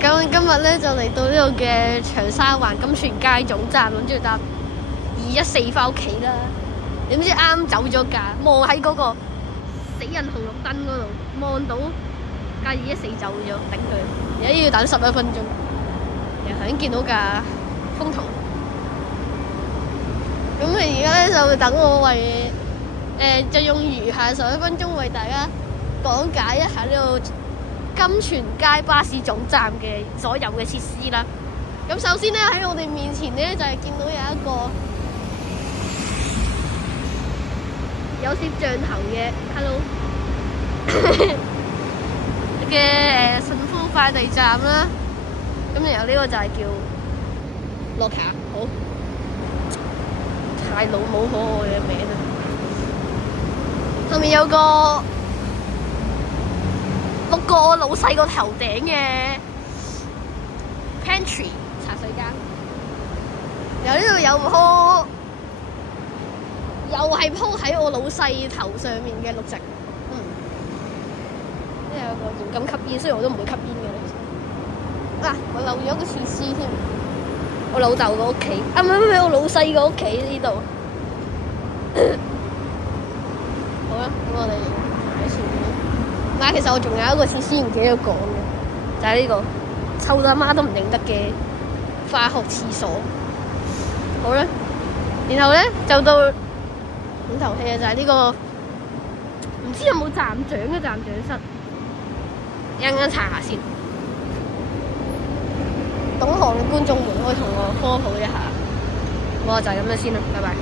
咁今日咧就嚟到呢度嘅長沙灣金泉街總站，諗住搭214翻屋企啦。點知啱走咗架，望喺嗰個死人紅綠燈嗰度，望到架214走咗，頂佢！而家要等11分鐘，又頭先見到架風筒。咁而家咧就等我為就用餘下11分鐘為大家講解一下呢度金泉街巴士總站嘅所有嘅設施啦。咁首先咧喺我哋面前咧就係見到有一個有攝像頭嘅 Hello 嘅順豐快遞站啦。咁然後呢個就係叫樂卡，好太老母可愛嘅名啦。後面有個6個我老細個頭頂嘅 pantry 茶水間，然後呢度有棵又係鋪喺我老細頭上面嘅綠植，呢有個嚴禁吸煙，雖然我都唔會吸煙嘅。我漏咗個設施添，我老豆個屋企，唔係我老細個屋企呢度。好啦，咁我哋喺前面。其實我仲有一個設施唔記得講嘅，就係呢個臭到阿媽都唔認得嘅化學廁所。好啦，然後咧就到重頭戲啊，就係呢個唔知有冇站長嘅站長室，一陣間查下先。懂行嘅觀眾們可以同我科普一下。我就係咁樣先啦，拜拜。